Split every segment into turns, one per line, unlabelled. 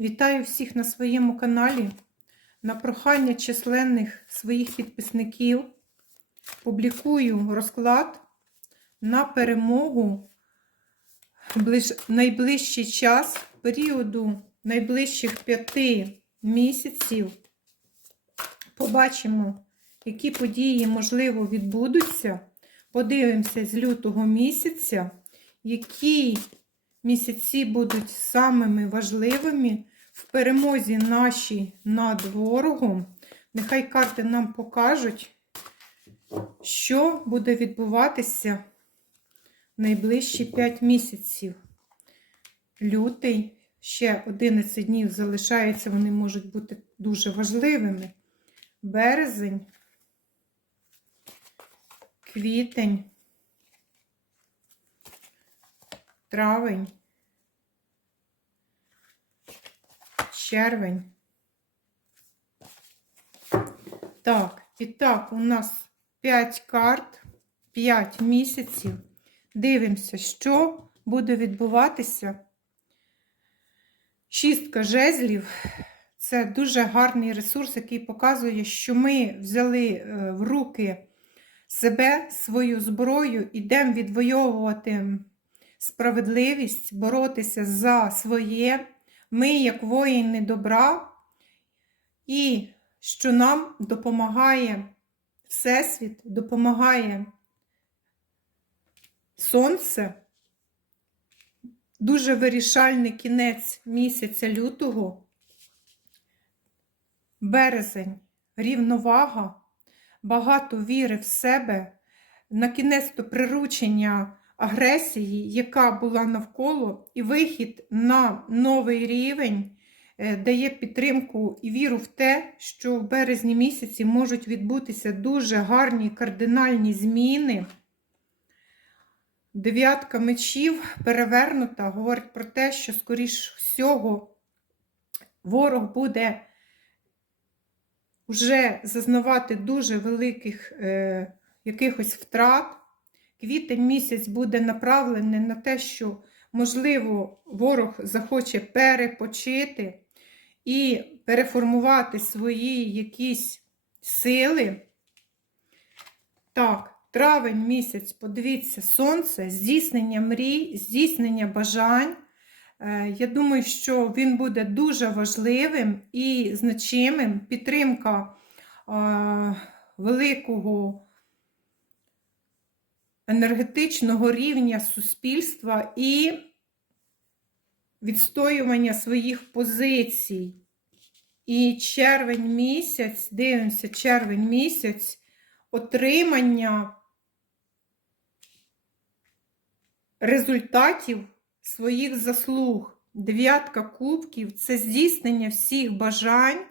Вітаю всіх на своєму каналі. На прохання численних своїх підписників публікую розклад на перемогу в ближ... найближчий час періоду найближчих п'яти місяців. Побачимо, які події, можливо, відбудуться. Подивимося з лютого місяця, які місяці будуть самими важливими в перемозі нашій над ворогом. Нехай карти нам покажуть, що буде відбуватися в найближчі 5 місяців. Лютий, ще 11 днів залишається, вони можуть бути дуже важливими. Березень, квітень, травень, червень. Так, і так, у нас 5 карт, 5 місяців. Дивимося, що буде відбуватися. Шістка жезлів це дуже гарний ресурс, який показує, що ми взяли в руки себе, свою зброю, ідемо відвоювати справедливість, боротися за своє. Ми, як воїни добра, і що нам допомагає Всесвіт, допомагає Сонце. Дуже вирішальний кінець місяця лютого, березень, рівновага, багато віри в себе, на кінець то приручення агресії, яка була навколо, і вихід на новий рівень дає підтримку і віру в те, що в березні місяці можуть відбутися дуже гарні кардинальні зміни. Дев'ятка мечів перевернута, говорить про те, що, скоріш всього, ворог буде вже зазнавати дуже великих е, якихось втрат. Квітень місяць буде направлений на те, що, можливо, ворог захоче перепочити і переформувати свої якісь сили. Так, травень місяць, подивіться, сонце, здійснення мрій, здійснення бажань. Я думаю, що він буде дуже важливим і значимим. Підтримка великого енергетичного рівня суспільства і відстоювання своїх позицій. І червень місяць, дивимося, червень місяць, отримання результатів своїх заслуг. Дев'ятка кубків це здійснення всіх бажань.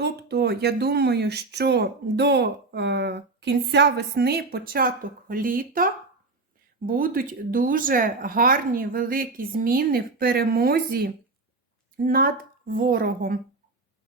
Тобто, я думаю, що до е, кінця весни, початок літа будуть дуже гарні великі зміни в перемозі над ворогом.